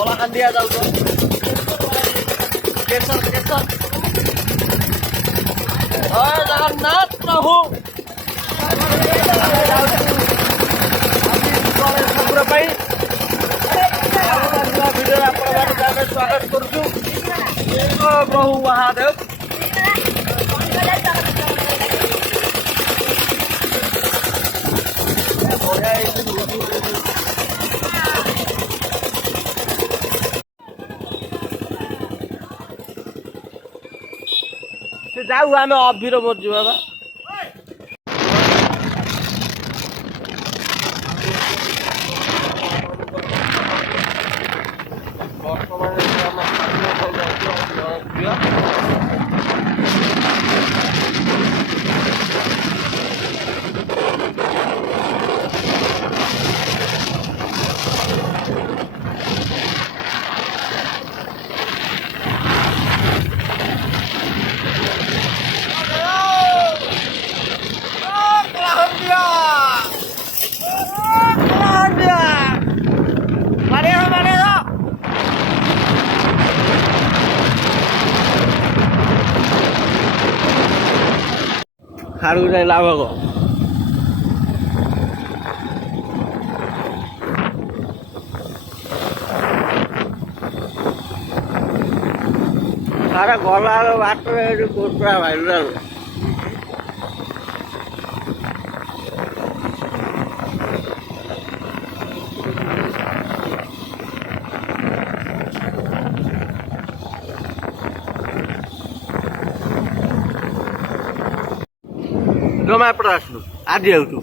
କଳାହାଣ୍ଡିଆ ଯାଉଛ କେଶର କେଶର ଜୟ ଜଗନ୍ନାଥ ପ୍ରଭୁ ସବୁର ପାଇଁ ଭିଡ଼ିଓରେ ଆପଣମାନଙ୍କୁ ଆମେ ସ୍ୱାଗତ କରୁଛୁ ପ୍ରଭୁ ମହାଦେବ ବଢ଼ିଆ ହେଇଛି ଯାଉ ଆମେ ଅଭିର ମରିଯିବା ବା ହାଡ଼କୁ ଯାଇ ଲାଭ କର ସାରା ଗଲାବେଳ ବାଟରେ ଏଠି କୋଟରା ଭାଇଲୁ ଜମା ଏପଟେ ଆସିଲୁ ଆଜି ଯାଉଛୁ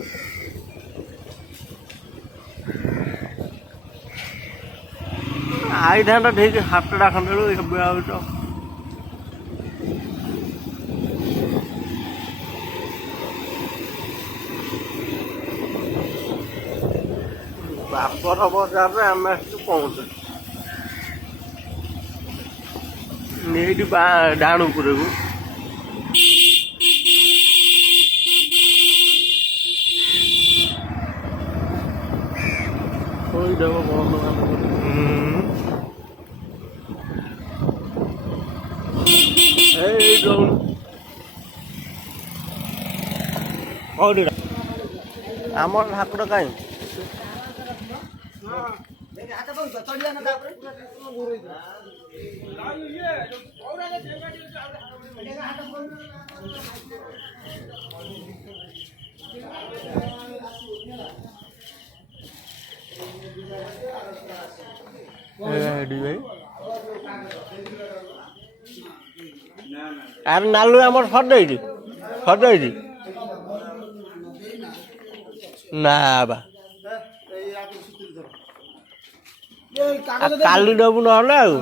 ଆଇଥାନ୍ତା ଠିକ 7ଟା ଖଣ୍ଡେ ବେଳୁ ଏବେ ଆଉଛ ବାପର ବଜାରରେ ଆମେ ଆସିଛୁ ପହଞ୍ଚୁ ଏଇଠି ଡାଣୁପୁରକୁ ଦେବ ବନ୍ଦ ଏଇ ଆମର ଠାକୁର କାହିଁ ଆରେ ନାଲୁ ଆମର ସରିଯାଇଛି ନା ବା କାଲି ଦେବୁ ନହେଲେ ଆଉ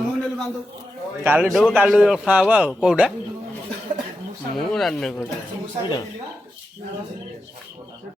କାଲି ଦେବୁ କାଲି କଥା ହବ ଆଉ କୋଉଟା ମୁଁ ଜାଣିନି